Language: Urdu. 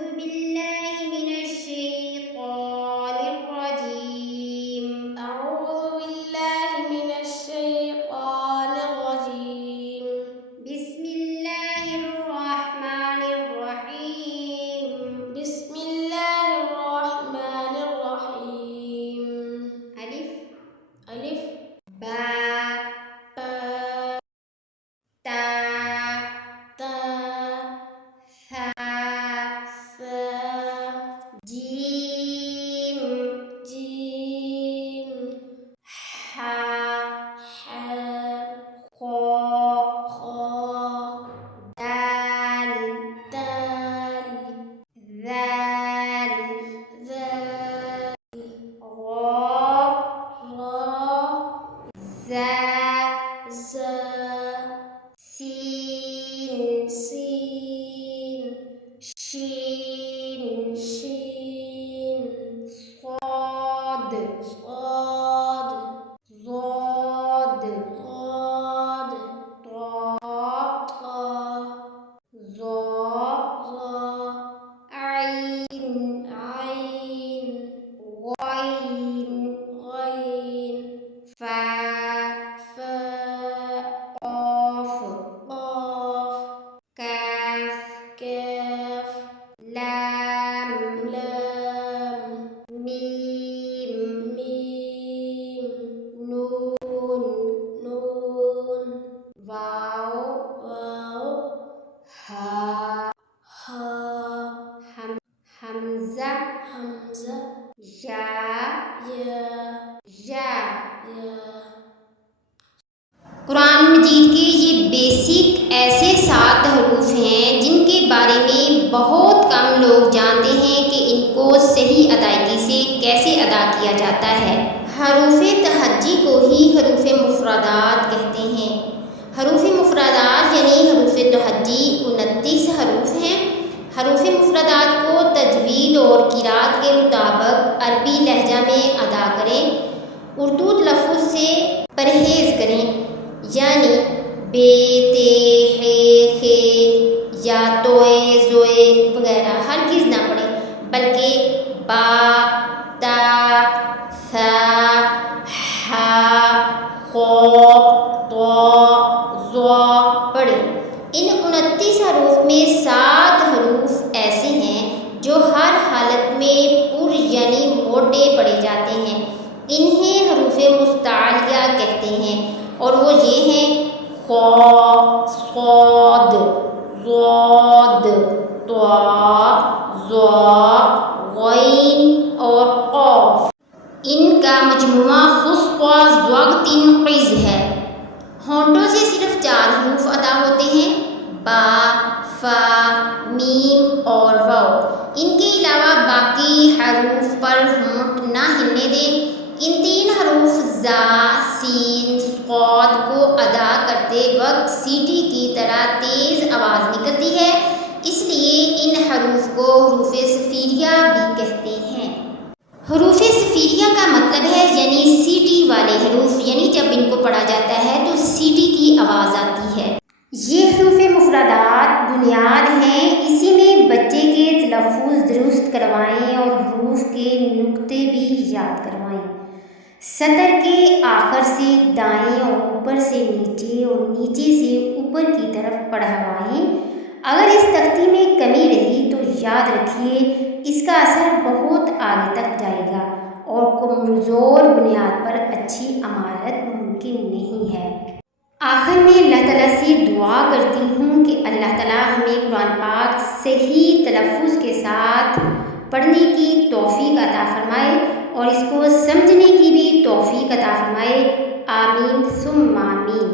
بالله من الشيطان الرجيم. أعوذ بالله من الشيطان الرجيم. بسم الله الرحمن الرحيم. بسم الله الرحمن الرحيم. ألف ألف با با تا تا ثا ثا جيم جيم حا حا خا خا دال دال ذال ذال غا را زا زا سين سين شين شين صاد صاد ضاد ضاد طا طا ظا ظا عين عين غين غين فا فا قاف قاف كاف كاف لام لام ميم ميم نون نون واو واو ها ها حمزة حمزة جا يا جا. يا. قرآن مجید کے یہ بیسک ایسے 7 حروف ہیں جن کے بارے میں بہت کم لوگ جانتے ہیں کہ ان کو صحیح ادائیگی سے کیسے ادا کیا جاتا ہے. حروف تہجی کو ہی حروف مفردات کہتے ہیں. حروف مفردات یعنی حروف تہجی 29 حروف ہیں. حروف مفردات کو تجوید اور قرات کے مطابق عربی لہجہ میں ادا کریں. اردو تلفظ سے پرہیز کریں، یعنی بے تے ہے خے یا توئے زوئے وغیرہ ہرگز نہ پڑھیں، بلکہ با تا ثا ہا خا طا ظا پڑھیں. ان 29 حروف میں 7 حروف ایسے ہیں جو ہر حالت میں پر یعنی موٹے پڑھے جاتے ہیں. انہیں حروف مستعلیہ کہتے ہیں اور وہ یہ ہیں خا صاد ضاد طا ظا غین اور قاف. ان کا مجموعہ خص ضغط قز ہے. ہونٹوں سے صرف 4 حروف ادا ہوتے ہیں، با فا میم اور واو. ان کے علاوہ باقی حروف پر ہونٹ نہ ہلنے دیں. ان 3 حروف زا سین صاد کو ادا کرتے وقت سیٹی کی طرح تیز آواز نکلتی ہے، اس لیے ان حروف کو حروف صفیریہ بھی کہتے ہیں. حروف صفیریہ کا مطلب ہے یعنی سیٹی والے حروف، یعنی جب ان کو پڑھا جاتا ہے تو سیٹی کی آواز آتی ہے. یہ حروف مفردات بنیاد ہیں، اسی میں بچے کے تلفظ درست کروائیں اور حروف کے نقطے بھی یاد کروائیں. سطر کے آخر سے دائیں اور اوپر سے نیچے اور نیچے سے اوپر کی طرف پڑھوائیں. اگر اس تختی میں کمی رہی تو یاد رکھیے اس کا اثر بہت آگے تک جائے گا اور کمزور بنیاد پر اچھی عمارت ممکن نہیں ہے. آخر میں اللہ تعالیٰ سے دعا کرتی ہوں کہ اللہ تعالیٰ ہمیں قرآن پاک صحیح تلفظ کے ساتھ پڑھنے کی توفیق عطا فرمائے اور اس کو سمجھنے کی بھی توفیق عطا فرمائے. آمین ثم آمین.